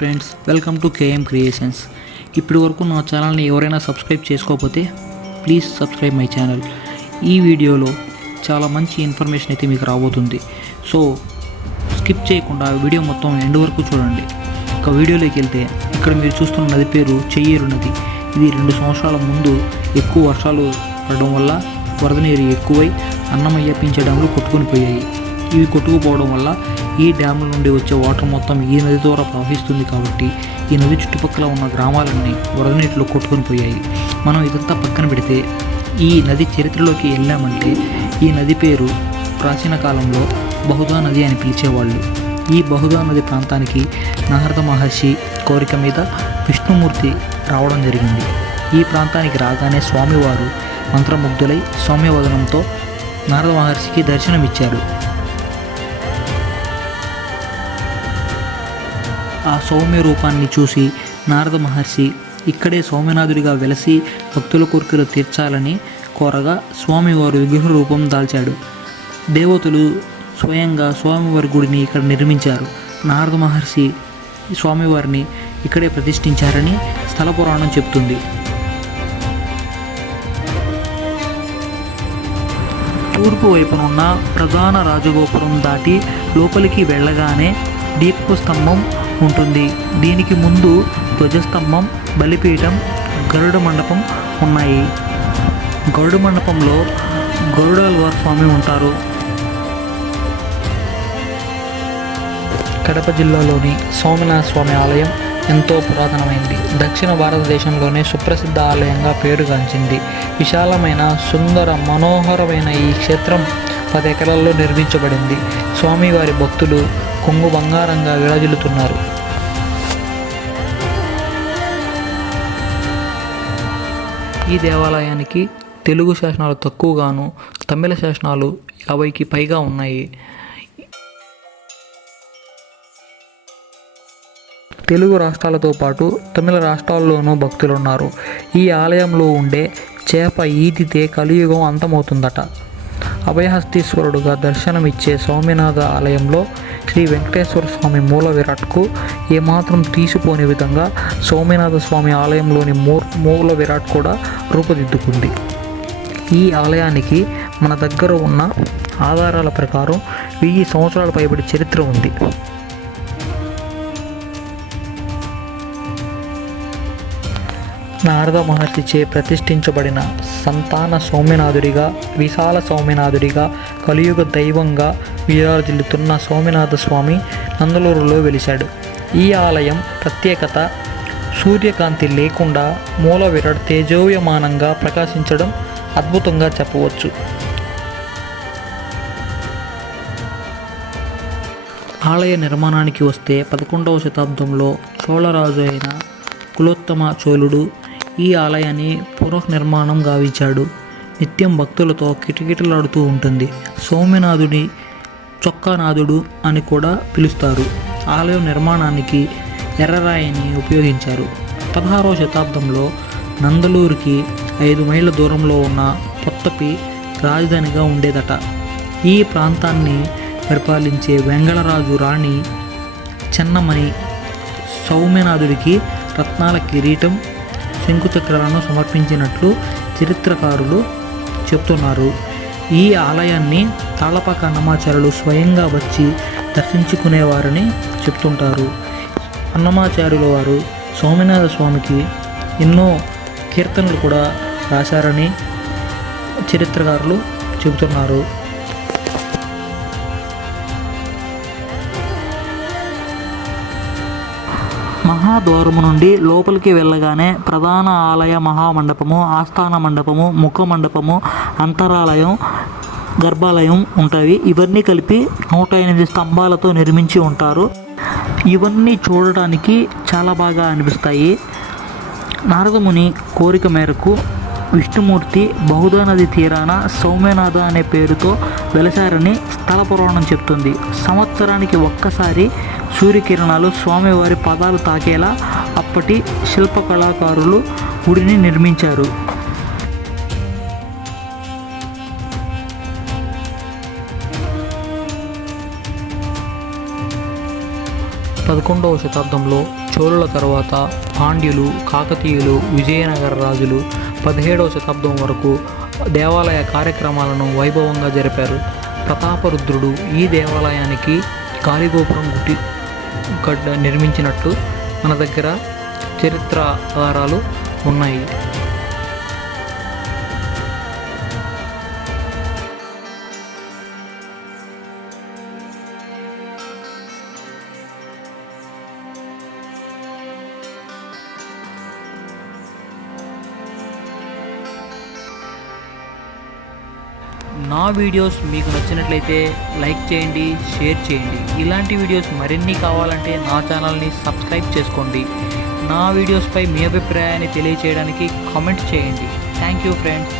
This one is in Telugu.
Friends, welcome to KM creations. ఇప్పటి వరకు నా ఛానల్ని ఎవరైనా సబ్స్క్రైబ్ చేసుకోకపోతే ప్లీజ్ సబ్స్క్రైబ్ మై ఛానల్. ఈ వీడియోలో చాలా మంచి ఇన్ఫర్మేషన్ అయితే మీకు రాబోతుంది. సో స్కిప్ చేయకుండా వీడియో మొత్తం ఎండ్ వరకు చూడండి. ఇక వీడియోలోకి వెళ్తే, ఇక్కడ మీరు చూస్తున్న నది పేరు చెయ్యేరు నది. ఇది 2 సంవత్సరాల ముందు ఎక్కువ వర్షాలు పడడం వల్ల వరద నీరు ఎక్కువై అన్నమయ్య పింఛ డ్యాములు కొట్టుకుని పోయాయి. ఇవి కొట్టుకుపోవడం వల్ల ఈ డ్యాముల నుండి వచ్చే వాటర్ మొత్తం ఈ నది ద్వారా ప్రవహిస్తుంది. కాబట్టి ఈ నది చుట్టుపక్కల ఉన్న గ్రామాలన్నీ వరద నీటిలో కొట్టుకొని పోయాయి. మనం ఇదంతా పక్కన పెడితే ఈ నది చరిత్రలోకి వెళ్ళామంటే, ఈ నది పేరు ప్రాచీన కాలంలో బహుదా నది అని పిలిచేవాళ్ళు. ఈ బహుదా నది ప్రాంతానికి నారద మహర్షి కోరిక మీద విష్ణుమూర్తి రావడం జరిగింది. ఈ ప్రాంతానికి రాగానే స్వామివారు మంత్రముగ్ధులై సౌమ్యవదనంతో నారద మహర్షికి దర్శనమిచ్చారు. ఆ సౌమ్య రూపాన్ని చూసి నారద మహర్షి ఇక్కడే సౌమ్యనాథుడిగా వెలసి భక్తుల కోరికలు తీర్చాలని కోరగా స్వామివారు విగ్రహ రూపం దాల్చాడు. దేవతలు స్వయంగా స్వామివారి గుడిని ఇక్కడ నిర్మించారు. నారద మహర్షి స్వామివారిని ఇక్కడే ప్రతిష్ఠించారని స్థల పురాణం చెప్తుంది. తూర్పు వైపునున్న ప్రధాన రాజగోపురం దాటి లోపలికి వెళ్ళగానే దీపపు స్తంభం ఉంటుంది. దీనికి ముందు ధ్వజస్తంభం, బలిపీఠం, గరుడ మండపం ఉన్నాయి. గరుడ మండపంలో గరుడాల్వార్ స్వామి ఉంటారు. కడప జిల్లాలోని సోమనాథ స్వామి ఆలయం ఎంతో పురాతనమైంది. దక్షిణ భారతదేశంలోనే సుప్రసిద్ధ ఆలయంగా పేరుగాంచింది. విశాలమైన, సుందర, మనోహరమైన ఈ క్షేత్రం 10 ఎకరాల్లో నిర్మించబడింది. స్వామివారి భక్తులు కొంగు బంగారంగా విరాజిల్లుతున్నారు. ఈ దేవాలయానికి తెలుగు శాసనాలు తక్కువగాను, తమిళ శాసనాలు 50కి పైగా ఉన్నాయి. తెలుగు రాష్ట్రాలతో పాటు తమిళ రాష్ట్రాల్లోనూ భక్తులున్నారు. ఈ ఆలయంలో ఉండే చేప ఈదితే కలియుగం అంతమవుతుందట. అభయహస్తీశ్వరుడుగా దర్శనమిచ్చే సౌమ్యనాథ ఆలయంలో శ్రీ వెంకటేశ్వర స్వామి మూల విరాట్కు ఏమాత్రం తీసిపోని విధంగా సౌమ్యనాథ స్వామి ఆలయంలోని మూల విరాట్ కూడా రూపుదిద్దుకుంది. ఈ ఆలయానికి మన దగ్గర ఉన్న ఆధారాల ప్రకారం 1000 సంవత్సరాల పైబడి చరిత్ర ఉంది. నారద మహర్షిచే ప్రతిష్ఠించబడిన సంతాన సౌమ్యనాథుడిగా, విశాల సౌమ్యనాథుడిగా, కలియుగ దైవంగా విరాజిల్లుతున్న సౌమ్యనాథ స్వామి నందలూరులో వెలిశాడు. ఈ ఆలయం ప్రత్యేకత సూర్యకాంతి లేకుండా మూల విరాట్ తేజోయమానంగా ప్రకాశించడం అద్భుతంగా చెప్పవచ్చు. ఆలయ నిర్మాణానికి వస్తే 11వ శతాబ్దంలో చోళరాజు అయిన కులోత్తమ చోళుడు ఈ ఆలయాన్ని పునర్నిర్మాణం గావించాడు. నిత్యం భక్తులతో కిటకిటలాడుతూ ఉంటుంది. సౌమ్యనాథుడి చొక్కానాథుడు అని కూడా పిలుస్తారు. ఆలయం నిర్మాణానికి ఎర్రరాయిని ఉపయోగించారు. 16వ శతాబ్దంలో నందలూరుకి 5 మైళ్ళ దూరంలో ఉన్న పొత్తపి రాజధానిగా ఉండేదట. ఈ ప్రాంతాన్ని పరిపాలించే వెంగళరాజు రాణి చెన్నమని సౌమ్యనాథుడికి రత్నాల కిరీటం, శంకుచక్రాలను సమర్పించినట్లు చరిత్రకారులు చెప్తున్నారు. ఈ ఆలయాన్ని తాళపాక అన్నమాచార్యులు స్వయంగా వచ్చి దర్శించుకునేవారని చెప్తుంటారు. అన్నమాచార్యుల వారు సౌమ్యనాథ స్వామికి ఎన్నో కీర్తనలు కూడా రాశారని చరిత్రకారులు చెబుతున్నారు. మహాద్వారము నుండి లోపలికి వెళ్ళగానే ప్రధాన ఆలయ మహామండపము, ఆస్థాన మండపము, ముఖ మండపము, అంతరాలయం, గర్భాలయం ఉంటాయి. ఇవన్నీ కలిపి 108 స్తంభాలతో నిర్మించి ఉంటారు. ఇవన్నీ చూడడానికి చాలా బాగా అనిపిస్తాయి. నారదముని కోరిక మేరకు విష్ణుమూర్తి బహుదా నది తీరాన సౌమ్యనాథ అనే పేరుతో వెలసారని స్థల పురాణం చెప్తుంది. సంవత్సరానికి ఒక్కసారి సూర్యకిరణాలు స్వామివారి పాదాలు తాకేలా అప్పటి శిల్పకళాకారులు గుడిని నిర్మించారు. 11వ శతాబ్దంలో చోళుల తర్వాత పాండ్యులు, కాకతీయులు, విజయనగర రాజులు 17వ శతాబ్దం వరకు దేవాలయ కార్యక్రమాలను వైభవంగా జరిపారు. ప్రతాపరుద్రుడు ఈ దేవాలయానికి గాలిగోపురం నిర్మించినట్టు మన దగ్గర చరిత్ర ఆధారాలు ఉన్నాయి. నా వీడియోస్ మీకు నచ్చినట్లయితే లైక్ చేయండి, షేర్ చేయండి. ఇలాంటి వీడియోస్ మరిన్ని కావాలంటే నా ఛానల్ని సబ్స్క్రైబ్ చేసుకోండి. నా వీడియోస్పై మీ అభిప్రాయాన్ని తెలియచేయడానికి కామెంట్ చేయండి. Thank you friends.